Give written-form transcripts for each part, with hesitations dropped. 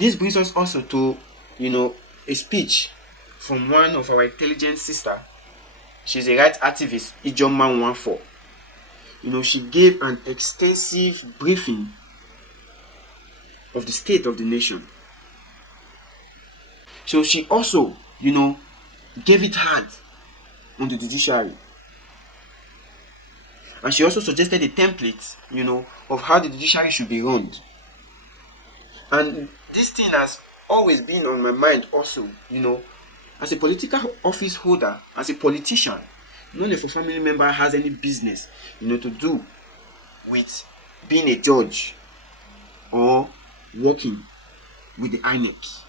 This brings us also to, a speech from one of our intelligent sister. She's a rights activist, Ijoma 14. She gave an extensive briefing of the state of the nation. So she also, gave it hard on the judiciary. And she also suggested a template, of how the judiciary should be run. And this thing has always been on my mind also, as a political office holder, as a politician, none of a family member has any business, to do with being a judge or working with the INEC.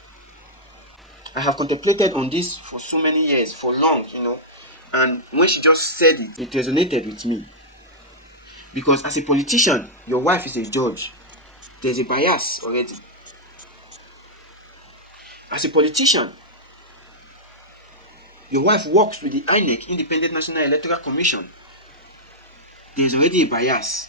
I have contemplated on this for so many years, for long, and when she just said it, it resonated with me. Because as a politician, your wife is a judge. There's a bias already. As a politician, your wife works with the INEC, Independent National Electoral Commission. There's already a bias.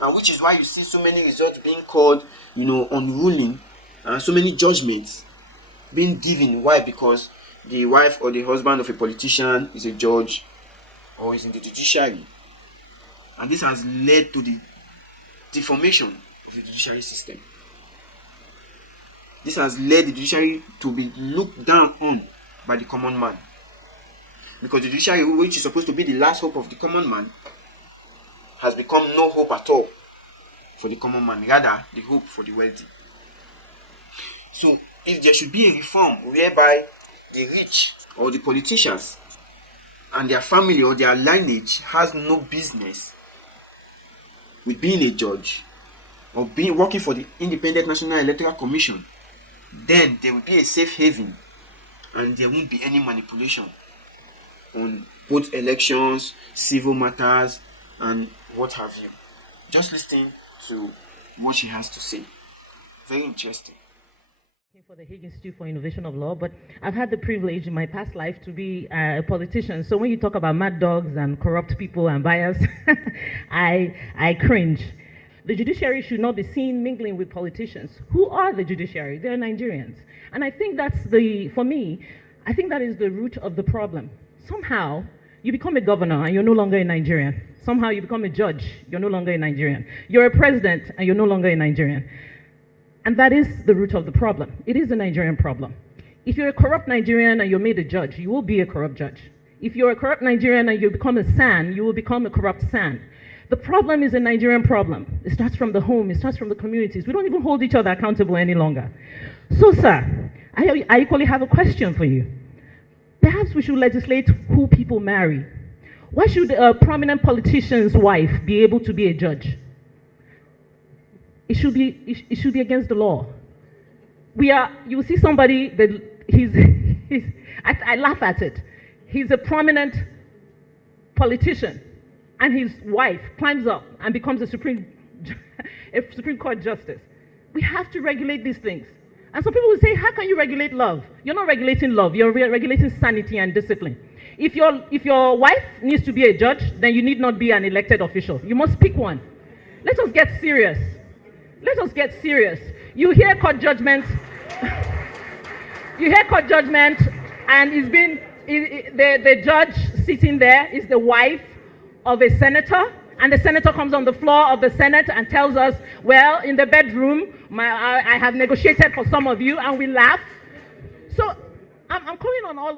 And which is why you see so many results being called, unruling, and so many judgments being given. Why? Because the wife or the husband of a politician is a judge or is in the judiciary. And this has led to the deformation of the judiciary system. This has led the judiciary to be looked down on by the common man. Because the judiciary, which is supposed to be the last hope of the common man, has become no hope at all for the common man, rather the hope for the wealthy. So if there should be a reform whereby the rich or the politicians and their family or their lineage has no business with being a judge or working for the Independent National Electoral Commission, then there will be a safe haven and there won't be any manipulation on both elections, civil matters, and what have you. Just listening to what she has to say. Very interesting. For the Hague Institute for Innovation of Law, but I've had the privilege in my past life to be a politician. So when you talk about mad dogs and corrupt people and bias, I cringe. The judiciary should not be seen mingling with politicians. Who are the judiciary? They're Nigerians. And I think for me, I think that is the root of the problem. Somehow, you become a governor and you're no longer a Nigerian. Somehow you become a judge, you're no longer a Nigerian. You're a president and you're no longer a Nigerian. And that is the root of the problem. It is a Nigerian problem. If you're a corrupt Nigerian and you're made a judge, you will be a corrupt judge. If you're a corrupt Nigerian and you become a SAN, you will become a corrupt SAN. The problem is a Nigerian problem. It starts from the home, it starts from the communities. We don't even hold each other accountable any longer. So, sir, I equally have a question for you. Perhaps we should legislate who people marry. Why should a prominent politician's wife be able to be a judge? It should be against the law. You see somebody that I laugh at it. He's a prominent politician, and his wife climbs up and becomes a Supreme Court justice. We have to regulate these things. And some people will say, how can you regulate love? You're not regulating love, you're regulating sanity and discipline. If your wife needs to be a judge, then you need not be an elected official. You must pick one. Let us get serious. Let us get serious. You hear court judgments, and the judge sitting there is the wife of a senator, and the senator comes on the floor of the Senate and tells us, well, in the bedroom, I have negotiated for some of you, and we laugh. So I'm calling on all